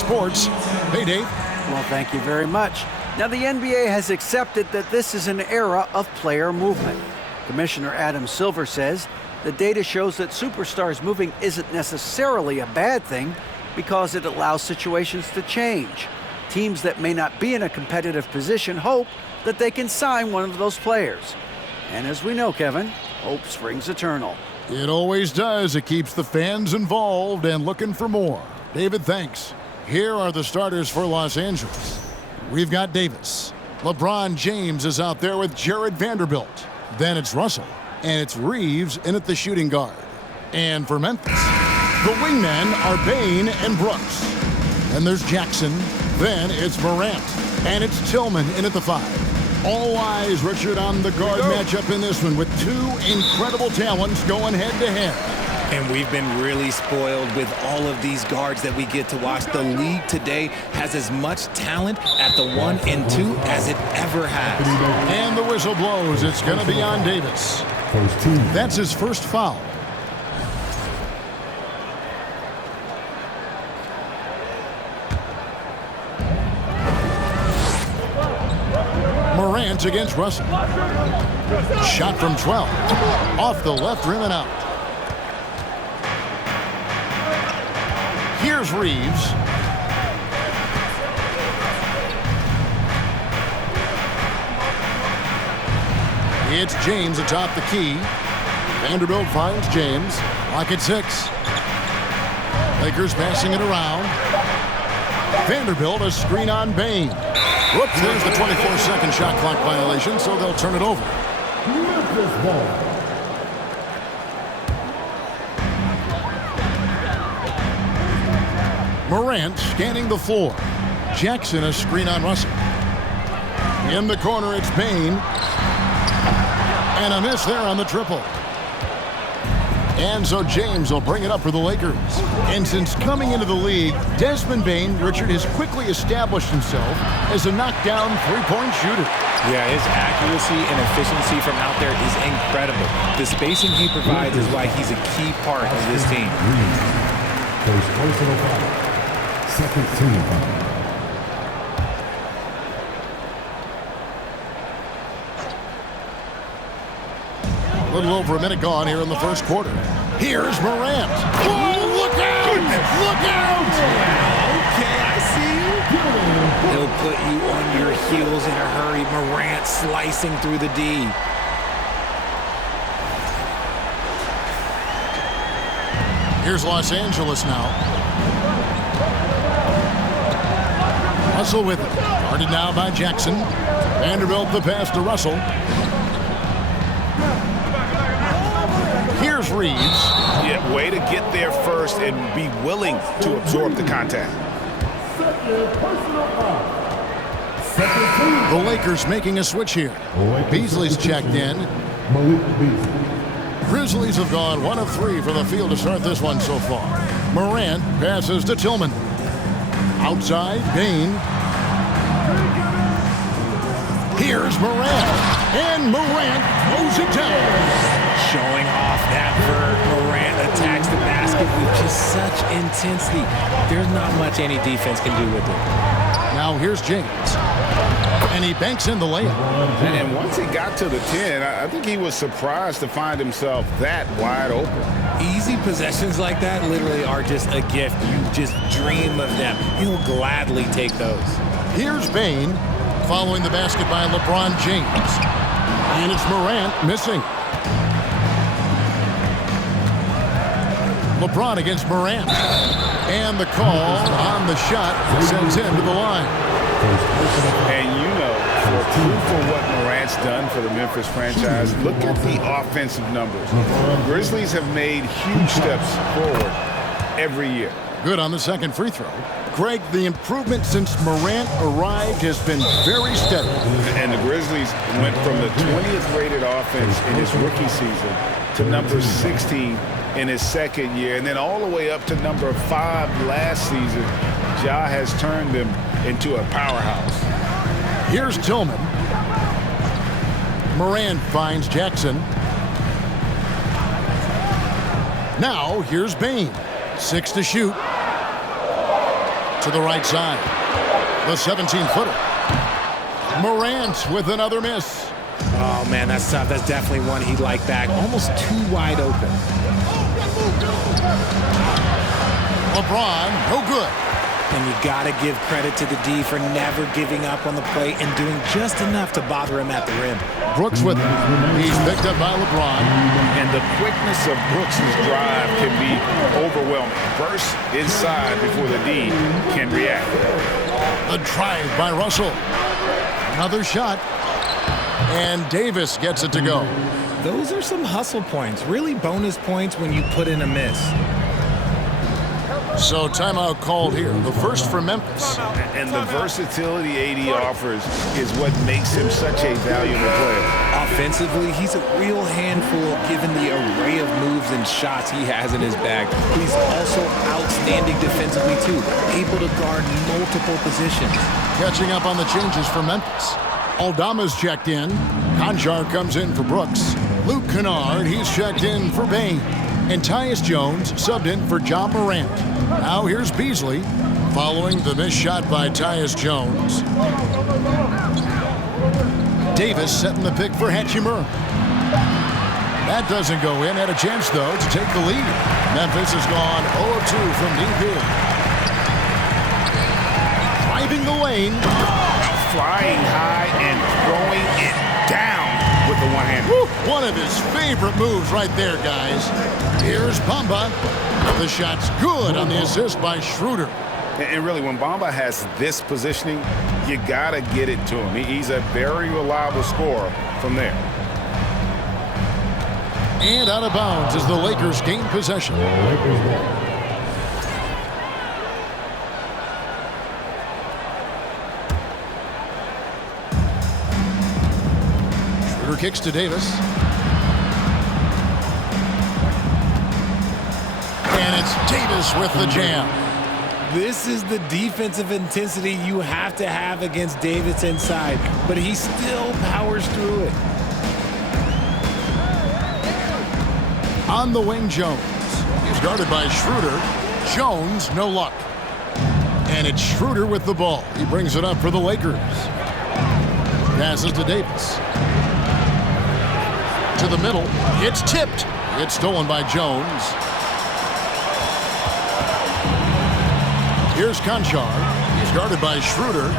Sports. Hey, Dave. Well, thank you very much. Now, the NBA has accepted that this is an era of player movement. Commissioner Adam Silver says the data shows that superstars moving isn't necessarily a bad thing because it allows situations to change. Teams that may not be in a competitive position hope that they can sign one of those players. And as we know, Kevin, hope springs eternal. It always does. It keeps the fans involved and looking for more. David, thanks. Here are the starters for Los Angeles. We've got Davis. LeBron James is out there with Jared Vanderbilt. Then it's Russell. And it's Reeves in at the shooting guard. And for Memphis, the wingmen are Bane and Brooks. Then there's Jackson. Then it's Morant. And it's Tillman in at the 5. All eyes, Richard, on the guard matchup in this one with two incredible talents going head-to-head. And we've been really spoiled with all of these guards that we get to watch. The league today has as much talent at the 1 and 2 as it ever has. And the whistle blows. It's going to be on Davis. That's his first foul. Morant against Russell. Shot from 12. Off the left rim and out. Here's Reeves. It's James atop the key. Vanderbilt finds James. Lock at 6. Lakers passing it around. Vanderbilt a screen on Bane. Whoops, there's the 24-second shot clock violation, so they'll turn it over. Morant scanning the floor. Jackson a screen on Russell. In the corner, it's Bane. And a miss there on the triple. And so James will bring it up for the Lakers. And since coming into the league, Desmond Bane, Richard, has quickly established himself as a knockdown three-point shooter. Yeah, his accuracy and efficiency from out there is incredible. The spacing he provides is why he's a key part of this team. First personal foul. Second team foul. A little over a minute gone here in the first quarter. Here's Morant. Oh, look out! Look out! Okay, I see you. He'll put you on your heels in a hurry. Morant slicing through the D. Here's Los Angeles now. Russell with it. Guarded now by Jackson. Vanderbilt the pass to Russell. Here's Reeves. Yeah, way to get there first and be willing to absorb the contact. The Lakers making a switch here. Beasley's checked in. Grizzlies have gone 1 of 3 for the field to start this one so far. Morant passes to Tillman. Outside, Bane. Here's Morant. And Morant throws it down. Showing off that vert. Morant attacks the basket with just such intensity. There's not much any defense can do with it. Now here's James. And he banks in the layup. And once he got to the 10, I think he was surprised to find himself that wide open. Easy possessions like that literally are just a gift. You just dream of them. He'll gladly take those. Here's Bane following the basket by LeBron James. And it's Morant missing. LeBron against Morant. And the call on the shot sends him to the line. And you know, for proof of what Morant's done for the Memphis franchise, look at the offensive numbers. Grizzlies have made huge steps forward every year. Good on the second free throw. Greg, the improvement since Morant arrived has been very steady. And the Grizzlies went from the 20th rated offense in his rookie season to number 16 in his second year, and then all the way up to number 5 last season. Ja has turned them into a powerhouse. Here's Tillman. Morant finds Jackson. Now here's Bane. 6 to shoot. To the right side. The 17-footer. Morant with another miss. Oh, man, that's tough. That's definitely one he'd like back. Almost too wide open. LeBron, no good. And you got to give credit to the D for never giving up on the play and doing just enough to bother him at the rim. Brooks with him. He's picked up by LeBron. And the quickness of Brooks' drive can be overwhelming. Burst inside before the D can react. The drive by Russell. Another shot. And Davis gets it to go. Those are some hustle points. Really bonus points when you put in a miss. So timeout called here. The first for Memphis. And the versatility AD offers is what makes him such a valuable player. Offensively, he's a real handful given the array of moves and shots he has in his bag. He's also outstanding defensively, too, able to guard multiple positions. Catching up on the changes for Memphis. Aldama's checked in. Conchar comes in for Brooks. Luke Kennard, he's checked in for Bain. And Tyus Jones subbed in for John Morant. Now here's Beasley, following the missed shot by Tyus Jones. Davis setting the pick for Hachimura. That doesn't go in. Had a chance, though, to take the lead. Memphis has gone 0-2 from deep here. Driving the lane. Flying high and throwing it down with the one-hand. One of his favorite moves right there, guys. Here's Bamba. The shot's good on the assist by Schroeder. And really, when Bamba has this positioning, you got to get it to him. He's a very reliable scorer from there. And out of bounds as the Lakers gain possession. Schroeder kicks to Davis. And it's Davis with the jam. This is the defensive intensity you have to have against Davis inside, but he still powers through it. On the wing, Jones. He's guarded by Schroeder. Jones, no luck. And it's Schroeder with the ball. He brings it up for the Lakers. Passes to Davis. To the middle. It's tipped. It's stolen by Jones. Here's Conchar. He's guarded by Schroeder.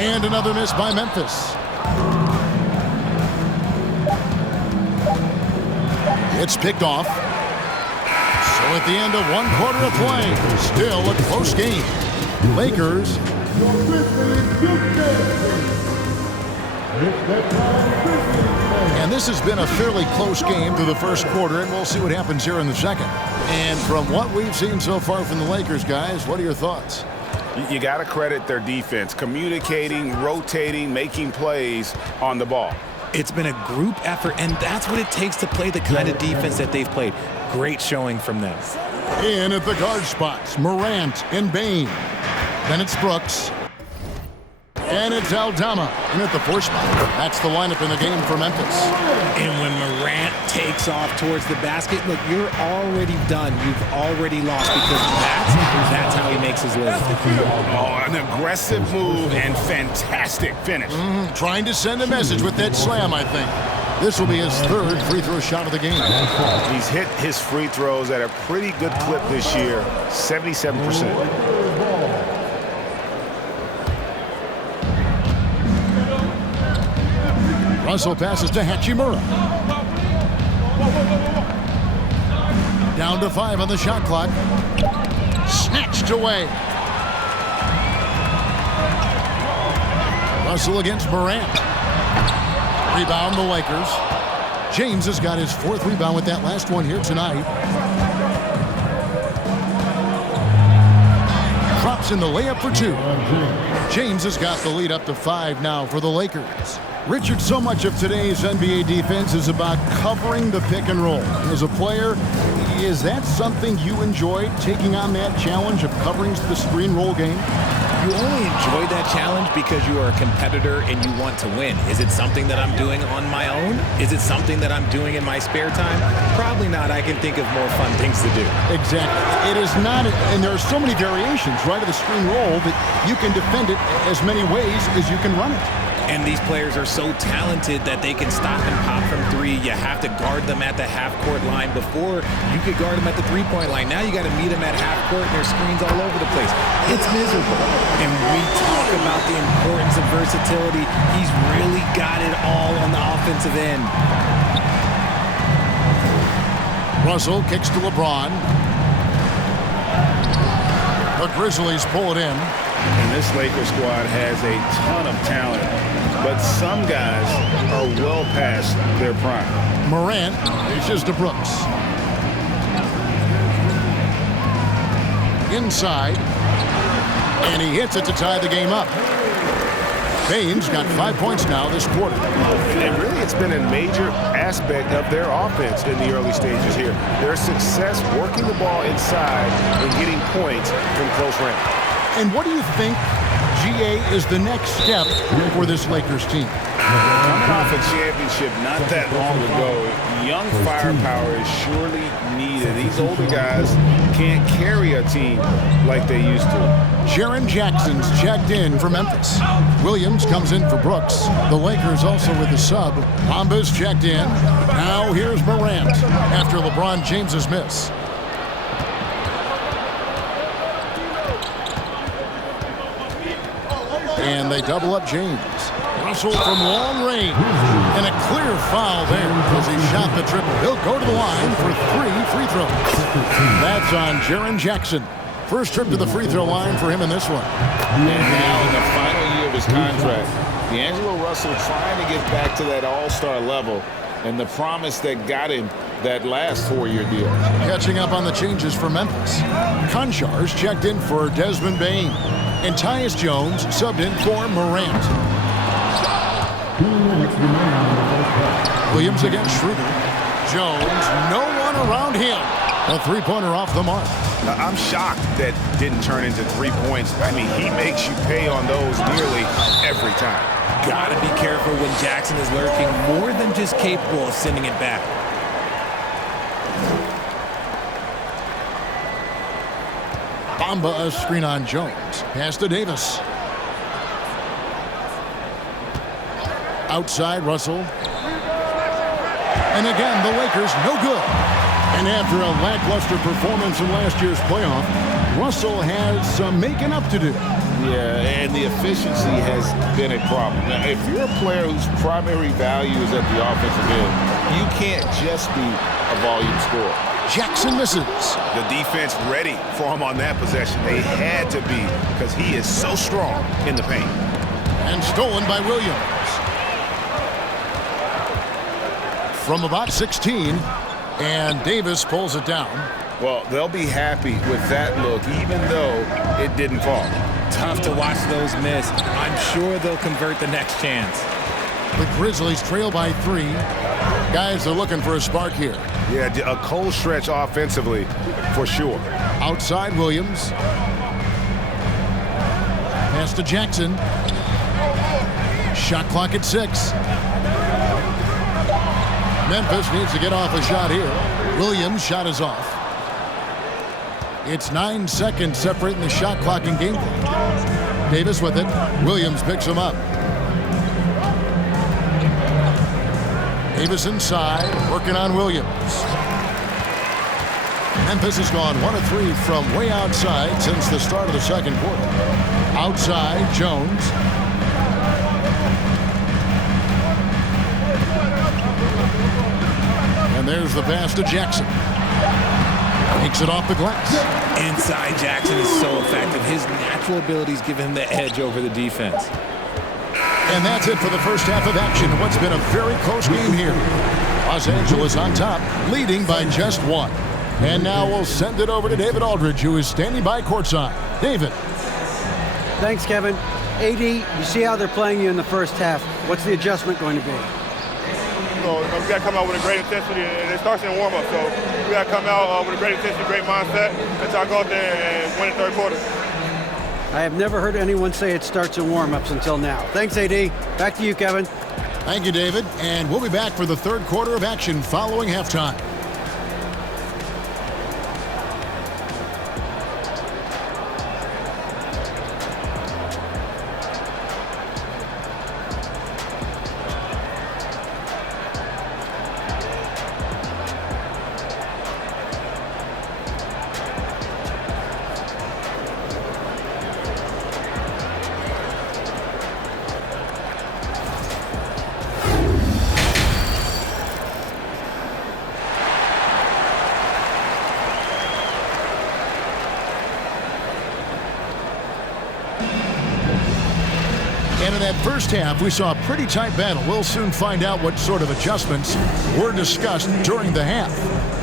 And another miss by Memphis. It's picked off. So at the end of 1 quarter of play, still a close game. Lakers. And this has been a fairly close game through the first quarter, and we'll see what happens here in the second. And from what we've seen so far from the Lakers, guys, what are your thoughts? You got to credit their defense, communicating, rotating, making plays on the ball. It's been a group effort, and that's what it takes to play the kind of defense that they've played. Great showing from them. In at the guard spots, Morant and Bain. Then it's Brooks. And it's Aldama in at the 4 spot. That's the lineup in the game for Memphis. And when Morant takes off towards the basket, look, you're already done. You've already lost because that's how he makes his living. Oh, an aggressive move and fantastic finish. Trying to send a message with that slam, I think. This will be his 3rd free throw shot of the game. He's hit his free throws at a pretty good clip this year, 77%. Russell passes to Hachimura. Down to 5 on the shot clock. Snatched away. Russell against Morant. Rebound the Lakers. James has got his 4th rebound with that last one here tonight. Drops in the layup for 2. James has got the lead up to 5 now for the Lakers. Richard, so much of today's NBA defense is about covering the pick and roll. As a player, is that something you enjoyed, taking on that challenge of covering the screen roll game? You only enjoy that challenge because you are a competitor and you want to win. Is it something that I'm doing on my own? Is it something that I'm doing in my spare time? Probably not. I can think of more fun things to do. Exactly. It is not, and there are so many variations, right, of the screen roll that you can defend it as many ways as you can run it. And these players are so talented that they can stop and pop from three. You have to guard them at the half-court line. Before, you could guard them at the three-point line. Now you got to meet them at half-court, and there's screens all over the place. It's miserable. And we talk about the importance of versatility. He's really got it all on the offensive end. Russell kicks to LeBron. The Grizzlies pull it in. And this Lakers squad has a ton of talent, but some guys are well past their prime. Morant dishes to Brooks. Inside. And he hits it to tie the game up. Veigns got 5 points now this quarter. And really, it's been a major aspect of their offense in the early stages here. Their success working the ball inside and getting points from close range. And what do you think, GA, is the next step for this Lakers team? Coming off a championship not that long ago, young firepower is surely needed. These older guys can't carry a team like they used to. Jaren Jackson's checked in for Memphis. Williams comes in for Brooks. The Lakers also with a sub. Bamba's checked in. Now here's Morant after LeBron James's miss. And they double up James. Russell from long range. And a clear foul there as he shot the triple. He'll go to the line for 3 free throws. That's on Jaren Jackson. First trip to the free throw line for him in this one. And now in the final year of his contract, D'Angelo Russell trying to get back to that all-star level and the promise that got him that last 4-year deal. Catching up on the changes for Memphis. Konchar's checked in for Desmond Bane. And Tyus Jones subbed in for Morant. Williams against Schroeder. Jones, no one around him. A three-pointer off the mark. I'm shocked that didn't turn into 3 points. I mean, he makes you pay on those nearly every time. Gotta be careful when Jackson is lurking, more than just capable of sending it back. Bamba a screen on Jones. Pass to Davis. Outside Russell. And again, the Lakers no good. And after a lackluster performance in last year's playoff, Russell has some making up to do. Yeah, and the efficiency has been a problem. Now, if you're a player whose primary value is at the offensive end, you can't just be a volume scorer. Jackson misses. The defense ready for him on that possession. They had to be because he is so strong in the paint. And stolen by Williams. From about 16, and Davis pulls it down. Well, they'll be happy with that look, even though it didn't fall. Tough to watch those miss. I'm sure they'll convert the next chance. The Grizzlies trail by 3. Guys are looking for a spark here. Yeah, a cold stretch offensively, for sure. Outside Williams. Pass to Jackson. Shot clock at 6. Memphis needs to get off a shot here. Williams' shot is off. It's 9 seconds separating the shot clock and game clock. Davis with it. Williams picks him up. Davis inside, working on Williams. Memphis has gone 1 of 3 from way outside since the start of the second quarter. Outside, Jones. And there's the pass to Jackson. Takes it off the glass. Inside Jackson is so effective. His natural abilities give him the edge over the defense. And that's it for the first half of action in what's been a very close game here. Los Angeles on top, leading by just 1. And now we'll send it over to David Aldridge, who is standing by courtside. David. Thanks, Kevin. AD, you see how they're playing you in the first half. What's the adjustment going to be? So we got to come out with a great intensity, and it starts in warm-up. So we got to come out with a great intensity, great mindset, and try to go out there and win the third quarter. I have never heard anyone say it starts in warm-ups until now. Thanks, AD. Back to you, Kevin. Thank you, David. And we'll be back for the third quarter of action following halftime. And in that first half, we saw a pretty tight battle. We'll soon find out what sort of adjustments were discussed during the half.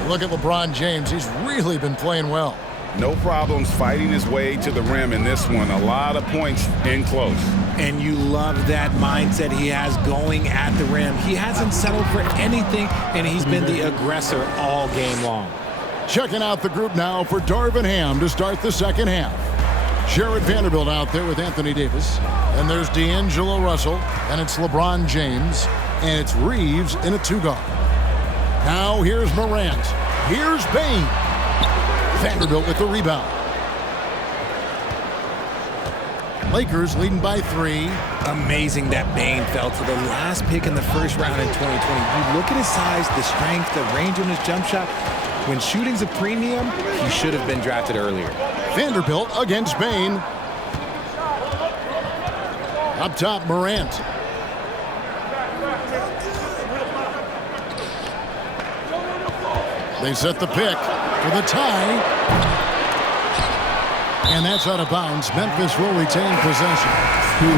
Look at LeBron James. He's really been playing well. No problems fighting his way to the rim in this one. A lot of points in close. And you love that mindset he has going at the rim. He hasn't settled for anything, and he's been the aggressor all game long. Checking out the group now for Darvin Ham to start the second half. Jared Vanderbilt out there with Anthony Davis. And there's D'Angelo Russell, and it's LeBron James, and it's Reeves in a two-guard. Now here's Morant. Here's Bane. Vanderbilt with the rebound. Lakers leading by 3. Amazing that Bane fell to the last pick in the first round in 2020. You look at his size, the strength, the range on his jump shot. When shooting's a premium, he should have been drafted earlier. Vanderbilt against Bane. Up top, Morant. They set the pick for the tie. And that's out of bounds. Memphis will retain possession.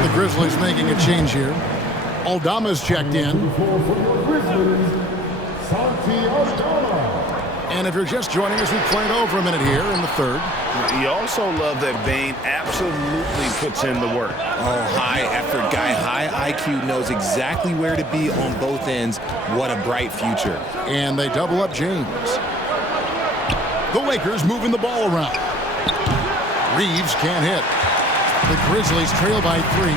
The Grizzlies making a change here. Aldama's checked in. And if you're just joining us, we played over a minute here in the third. You also love that Bane absolutely puts in the work. Oh, high effort guy, high IQ, knows exactly where to be on both ends. What a bright future. And they double up James. The Lakers moving the ball around. Reeves can't hit. The Grizzlies trail by 3.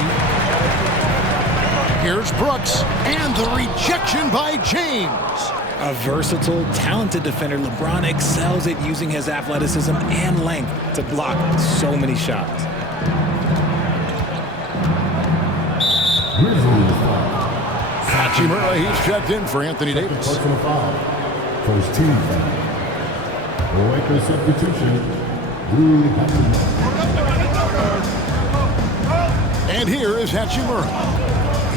Here's Brooks, and the rejection by James. A versatile, talented defender, LeBron excels at using his athleticism and length to block so many shots. Hachimura, he's checked in for Anthony Davis. Personal foul. First team foul. Lakers substitution. Rui Hachimura. And here is Hachimura.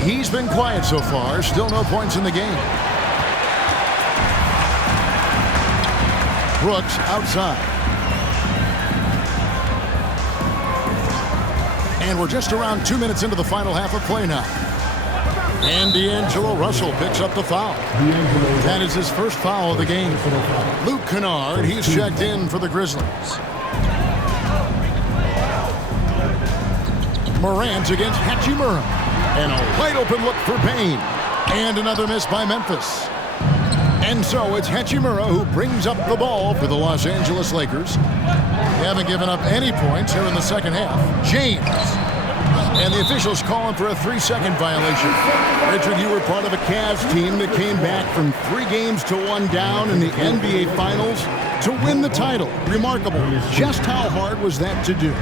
He's been quiet so far. Still no points in the game. Brooks outside. And we're just around 2 minutes into the final half of play now. And D'Angelo Russell picks up the foul. That is his first foul of the game. Luke Kennard, he's checked in for the Grizzlies. Morant against Hachimura. And a wide open look for Payne. And another miss by Memphis. And so it's Hachimura who brings up the ball for the Los Angeles Lakers. They haven't given up any points here in the second half. James. And the officials calling for a 3-second violation. Richard, you were part of a Cavs team that came back from 3 games to 1 down in the NBA Finals to win the title. Remarkable. Just how hard was that to do?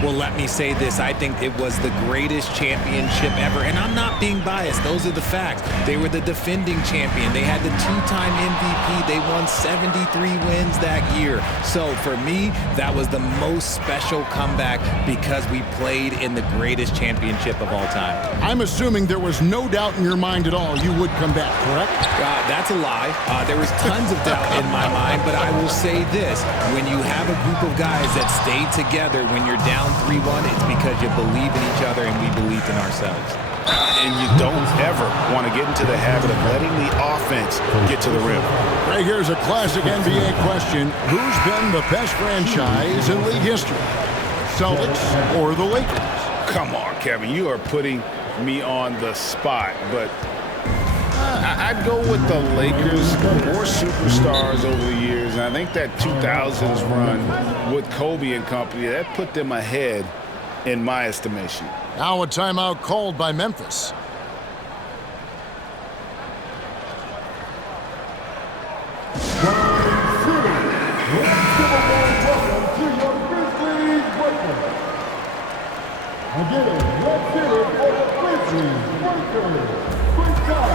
Well, let me say this. I think it was the greatest championship ever. And I'm not being biased. Those are the facts. They were the defending champion. They had the 2-time MVP. They won 73 wins that year. So for me, that was the most special comeback because we played in the greatest championship of all time. I'm assuming there was no doubt in your mind at all you would come back, correct? That's a lie. There was tons of doubt in my mind, but I will say this. When you have a group of guys that stay together when you're down 3-1, it's because you believe in each other and we believed in ourselves. And you don't ever want to get into the habit of letting the offense get to the rim. Right, here's a classic NBA question. Who's been the best franchise in league history? Celtics or the Lakers? Come on, Kevin. You are putting me on the spot, but I'd go with the Lakers. More superstars over the years, and I think that 2000s run with Kobe and company, that put them ahead in my estimation. Now a timeout called by Memphis. Let's hear it for the Grizzlies.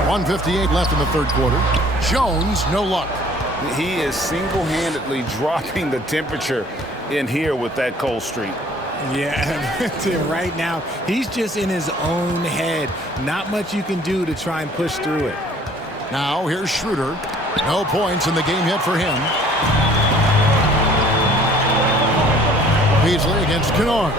1:58 left in the third quarter. Jones, no luck. He is single-handedly dropping the temperature in here with that cold streak. Yeah, right now, he's just in his own head. Not much you can do to try and push through it. Now here's Schroeder. No points in the game yet for him. Beasley against Kennard.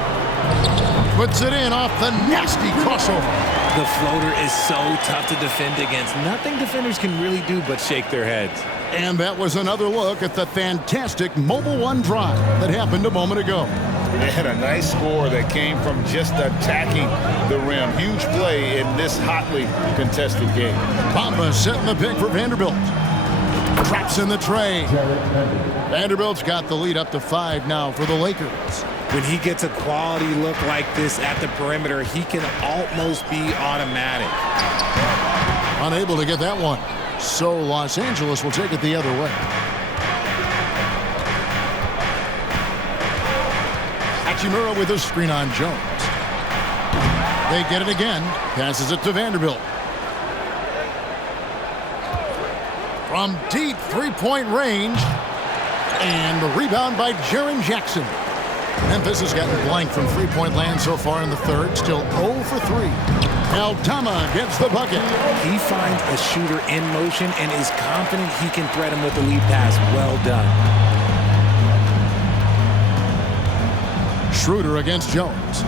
Puts it in off the nasty crossover. The floater is so tough to defend against. Nothing defenders can really do but shake their heads. And that was another look at the fantastic Mobile One drive that happened a moment ago. They had a nice score that came from just attacking the rim. Huge play in this hotly contested game. Bamba setting the pick for Vanderbilt. Traps in the tray. Vanderbilt's got the lead up to 5 now for the Lakers. When he gets a quality look like this at the perimeter, he can almost be automatic. Unable to get that one. So Los Angeles will take it the other way. Hachimura with a screen on Jones. They get it again. Passes it to Vanderbilt. From deep three-point range. And the rebound by Jaren Jackson. Memphis has gotten blank from three-point land so far in the third. Still 0 for 3. Aldama gets the bucket. He finds a shooter in motion and is confident he can thread him with the lead pass. Well done. Schroeder against Jones.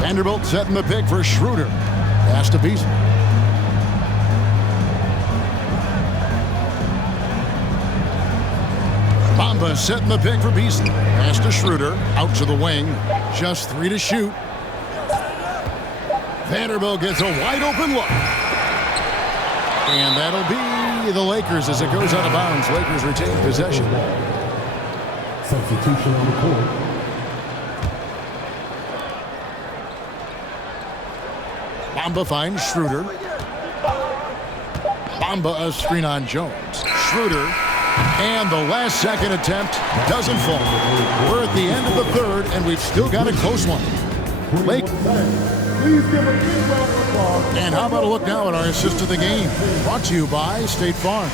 Vanderbilt setting the pick for Schroeder. Pass to Beasley. Bamba setting the pick for Beasley. Pass to Schroeder. Out to the wing. Just 3 to shoot. Vanderbilt gets a wide open look. And that'll be the Lakers as it goes out of bounds. Lakers retain possession. Substitution on the court. Bamba finds Schroeder. Bamba a screen on Jones. Schroeder. And the last second attempt doesn't fall. We're at the end of the third, and we've still got a close one. Lake. And how about a look now at our assist of the game? Brought to you by State Farm.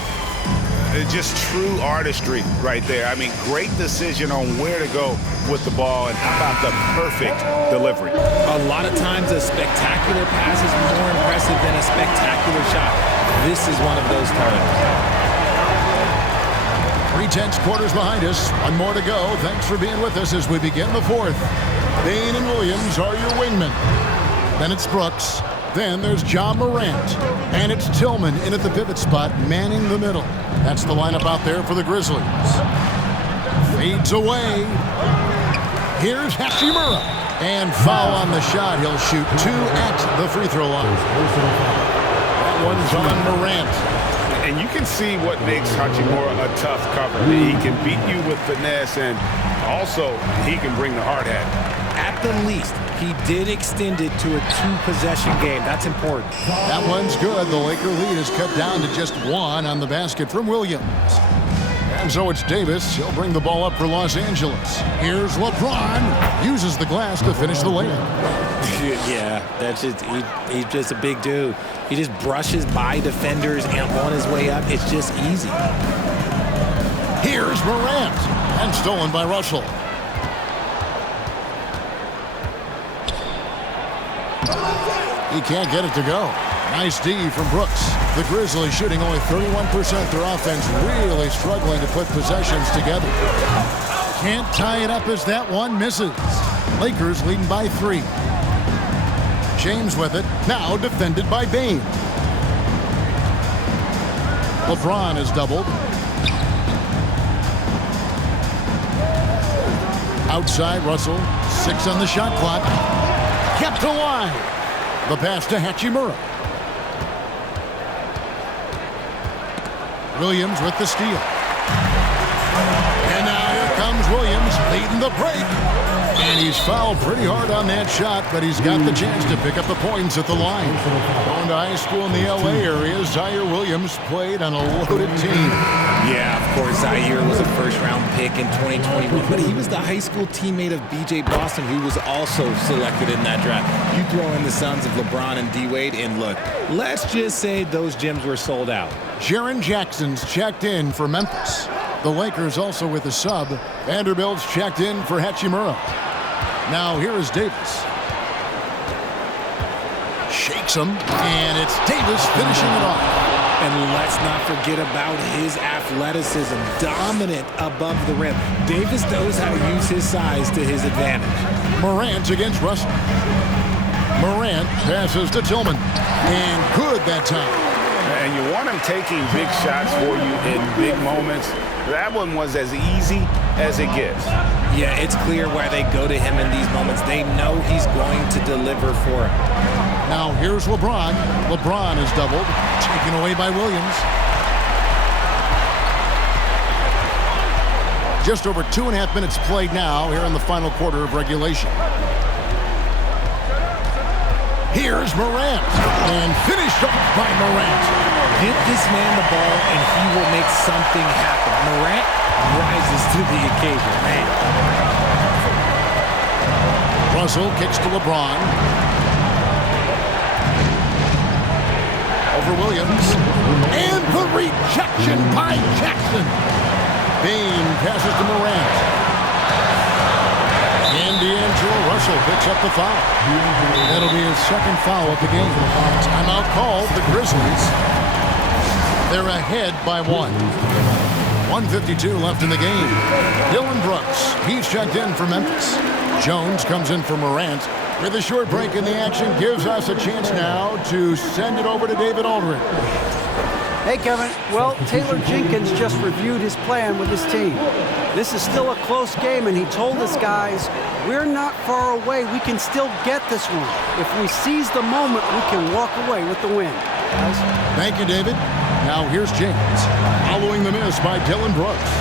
It's just true artistry right there. I mean, great decision on where to go with the ball, and how about the perfect delivery. A lot of times a spectacular pass is more impressive than a spectacular shot. This is one of those times. 3/10 quarters behind us. One more to go. Thanks for being with us as we begin the fourth. Bain and Williams are your wingmen. Then it's Brooks. Then there's John Morant. And it's Tillman in at the pivot spot, manning the middle. That's the lineup out there for the Grizzlies. Fades away. Here's Hachimura. And foul on the shot. He'll shoot 2 at the free throw line. That one's on Morant. And you can see what makes Hachimura a tough cover. He can beat you with finesse, and also he can bring the hard hat. At the least, he did extend it to a 2-possession game. That's important. That one's good. The Laker lead is cut down to just 1 on the basket from Williams. And so it's Davis. He'll bring the ball up for Los Angeles. Here's LeBron. Uses the glass to finish the layup. Yeah, that's just he's just a big dude. He just brushes by defenders and on his way up. It's just easy. Here's Morant. And stolen by Russell. He can't get it to go. Nice D from Brooks. The Grizzlies shooting only 31%. Their offense really struggling to put possessions together. Can't tie it up as that one misses. Lakers leading by 3. James with it. Now defended by Bain. LeBron is doubled. Outside Russell. 6 on the shot clock. Kept alive. The pass to Hachimura. Williams with the steal. And now here comes Williams He's leading the break. And he's fouled pretty hard on that shot, but he's got the chance to pick up the points at the line. Going to high school in the L.A. area, Zaire Williams played on a loaded team. Yeah, of course, Zaire was a first-round pick in 2021, but he was the high school teammate of B.J. Boston, who was also selected in that draft. You throw in the sons of LeBron and D-Wade, and look, let's just say those gyms were sold out. Jaren Jackson's checked in for Memphis. The Lakers also with a sub. Vanderbilt's checked in for Hachimura. Now here is Davis. Shakes him, and it's Davis finishing it off. And let's not forget about his athleticism, dominant above the rim. Davis knows how to use his size to his advantage. Morant against Russell. Morant passes to Tillman, and good that time. And you want him taking big shots for you in big moments. That one was as easy as it gets. Yeah, it's clear why they go to him in these moments. They know he's going to deliver for him. Now here's LeBron. LeBron is doubled, taken away by Williams. Just over 2.5 minutes played now here in the final quarter of regulation. Here's Morant, and finished off by Morant. Get this man the ball, and he will make something happen. Morant rises to the occasion, man. Russell kicks to LeBron. Over Williams. And the rejection by Jackson. Bain passes to Morant. And D'Angelo Russell picks up the foul. That'll be his second foul of the game. Timeout called the Grizzlies. They're ahead by 1. 1:52 left in the game. Dylan Brooks, he's checked in for Memphis. Jones comes in for Morant. With a short break in the action, gives us a chance now to send it over to David Aldridge. Hey, Kevin. Well, Taylor Jenkins just reviewed his plan with his team. This is still a close game, and he told us guys, we're not far away. We can still get this one. If we seize the moment, we can walk away with the win. Guys. Thank you, David. Now here's James, following the miss by Dylan Brooks.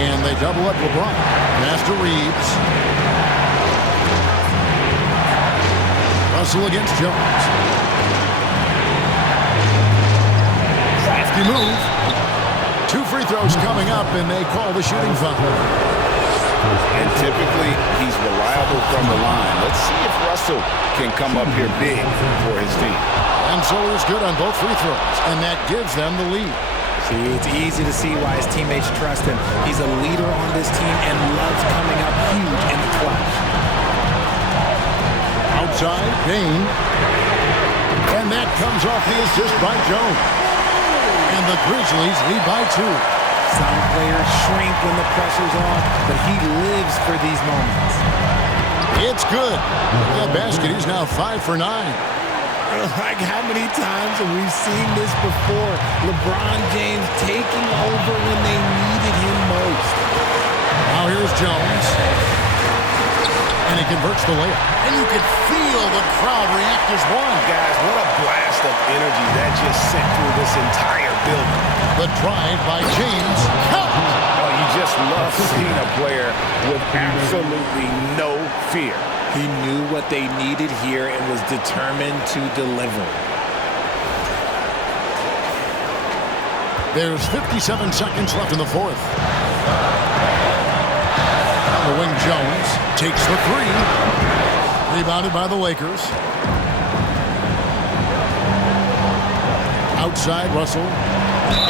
And they double up LeBron. Pass to Reeves. Russell against Jones. Crafty move. 2 free throws coming up, and they call the shooting foul. And typically, he's reliable from the line. Let's see if Russell can come up here big for his team. And so is good on both free throws, and that gives them the lead. See, it's easy to see why his teammates trust him. He's a leader on this team and loves coming up huge in the clutch. Outside, Bain. And that comes off the assist by Jones. And the Grizzlies lead by 2. Some players shrink when the pressure's on, but he lives for these moments. It's good. That basket, he's now 5 for 9. Like, how many times have we seen this before? LeBron James taking over when they needed him most. Now here's Jones. And he converts the layup. And you can feel the crowd react as one. Guys, what a blast of energy that just sent through this entire building. The drive by James. Oh, you just love seeing a player with absolutely no fear. He knew what they needed here and was determined to deliver. There's 57 seconds left in the fourth. On the wing, Jones takes the 3. Rebounded by the Lakers. Outside, Russell.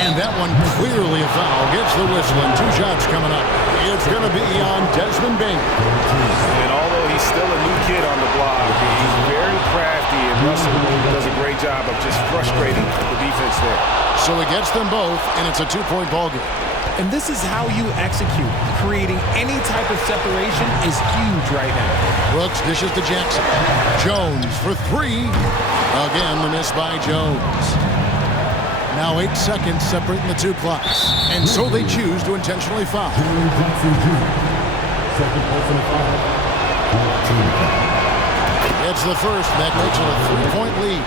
And that one clearly a foul. Gets the whistle, and 2 shots coming up. It's going to be on Desmond Bain. And although he's still a new kid on the block, he's very crafty, and Russell does a great job of just frustrating the defense there. So he gets them both, and it's a 2-point ball game. And this is how you execute. Creating any type of separation is huge right now. Brooks dishes to Jackson. Jones for 3. Again, the miss by Jones. Now 8 seconds separating the 2 clocks. And so they choose to intentionally foul. It's the first. That makes it a 3-point lead.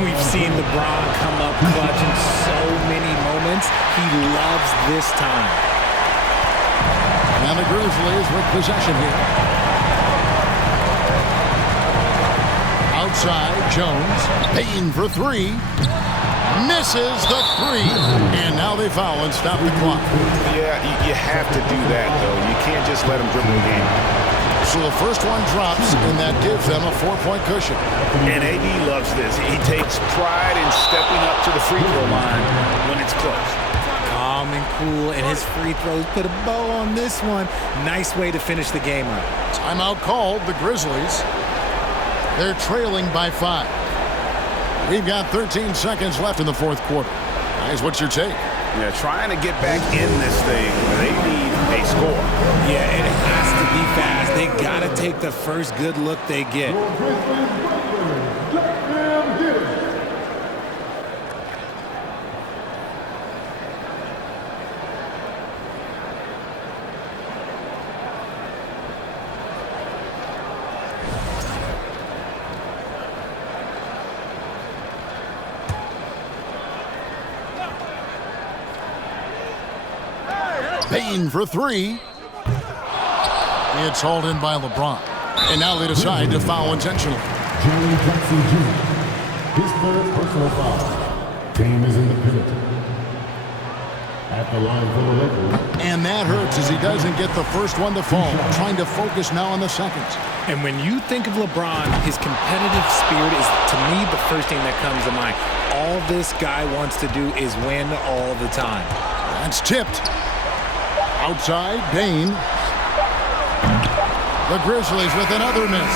We've seen LeBron come up clutch in so many moments. He loves this time. And the Grizzlies with possession here. Outside, Jones. Payne for three. Misses the three. And now they foul and stop the clock. Yeah, you have to do that, though. You can't just let them dribble the game. So the first one drops, and that gives them a 4-point cushion. And AD loves this. He takes pride in stepping up to the free throw line when it's close. Calm and cool, and his free throws put a bow on this one. Nice way to finish the game up. Timeout called, the Grizzlies. They're trailing by 5. We've got 13 seconds left in the fourth quarter. Guys, what's your take? Yeah, trying to get back in this thing, they need a score. Yeah, it has to be fast. They got to take the first good look they get. Payne for three. It's hauled in by LeBron. And now they decide to foul intentionally. Jerry Jackson Jr. His third personal foul. Game is in the penalty. At the line for the Lakers. And that hurts as he doesn't get the first one to fall. Trying to focus now on the second. And when you think of LeBron, his competitive spirit is, to me, the first thing that comes to mind. All this guy wants to do is win all the time. That's tipped. Outside, Payne. The Grizzlies with another miss.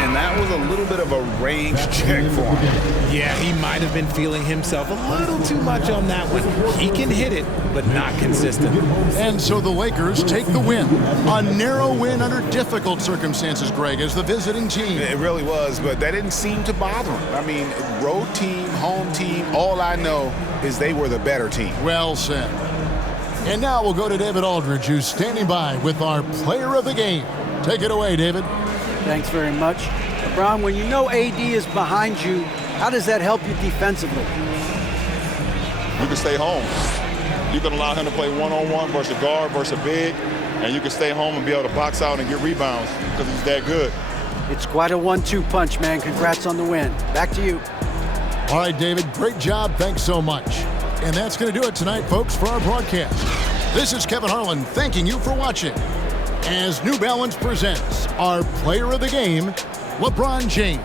And that was a little bit of a range check for him. Yeah, he might have been feeling himself a little too much on that one. He can hit it, but not consistent. And so the Lakers take the win. A narrow win under difficult circumstances, Greg, as the visiting team. It really was, but that didn't seem to bother him. I mean, road team, home team, all I know is they were the better team. Well said. And now we'll go to David Aldridge, who's standing by with our player of the game. Take it away, David. Thanks very much. LeBron, when you know AD is behind you, how does that help you defensively? You can stay home. You can allow him to play one-on-one versus a guard versus a big, and you can stay home and be able to box out and get rebounds because he's that good. It's quite a 1-2 punch, man. Congrats on the win. Back to you. All right, David, great job. Thanks so much. And that's going to do it tonight, folks, for our broadcast. This is Kevin Harlan thanking you for watching as New Balance presents our player of the game, LeBron James.